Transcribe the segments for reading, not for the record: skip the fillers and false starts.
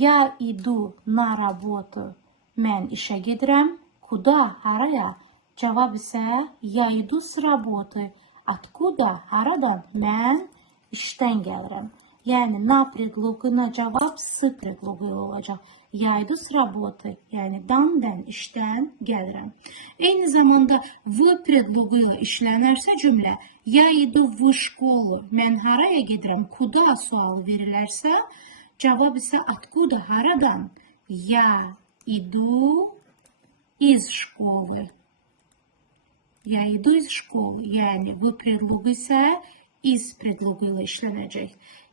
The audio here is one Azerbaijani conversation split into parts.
Я иду на работу. Mən işə gedirəm. Куда? Haraya? Cavab isə я иду с работы. Откуда? Haradan? Mən işdən gəlirəm. Yəni na predloquna cavab s predloqu ilə olacaq. Я иду с работы. Yəni dan-dən işdən gəlirəm. Eyni zamanda v predloqu ilə işlənərsə cümlə я иду в школу. Mən haraya gedirəm? Куда sualı verilərsə cavab isə откуда? Haradan? Я иду из школы. Я иду из школы. Yəni v predloqu isə iz predloqu ilə işlənəcək.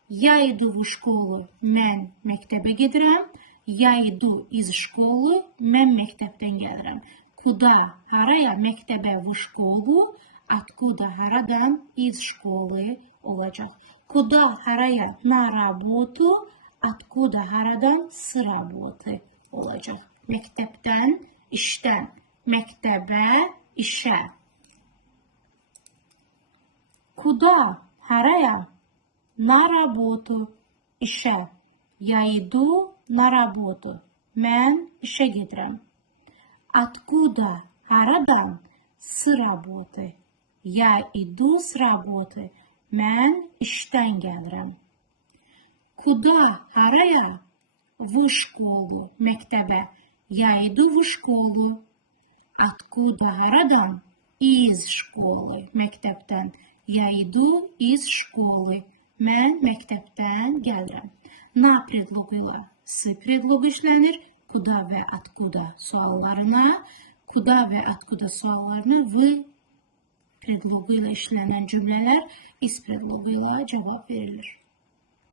Я иду в школу. Mən məktəbə gedirəm. Я иду из школы. Mən məktəbdən gəlirəm. Куда? Haraya? Məktəbə в школу. Откуда? Haradan? Из школы olacaq. Куда? Haraya? На работу. Откуда? Haradan? С работы olacaq. Məktəbdən, işdən. Məktəbə, işə. Куда? Haraya? На работу. İşə. Я иду на работу. Mən işə gedirəm. Откуда? Haradan? С работы. Я иду с работы. Mən işdən gəlirəm. Куда? Haraya? В школу. Məktəbə. Я иду в школу. Откуда? Haradan? Из школы. Məktəbdən. Я иду из школы. Mən məktəbdən gəlirəm. Na predloqu ilə s predloqu işlənir. Kuda və откуда suallarına, kuda və откуда suallarına v predloqu ilə işlənən cümlələr is predloqu ilə cavab verilir.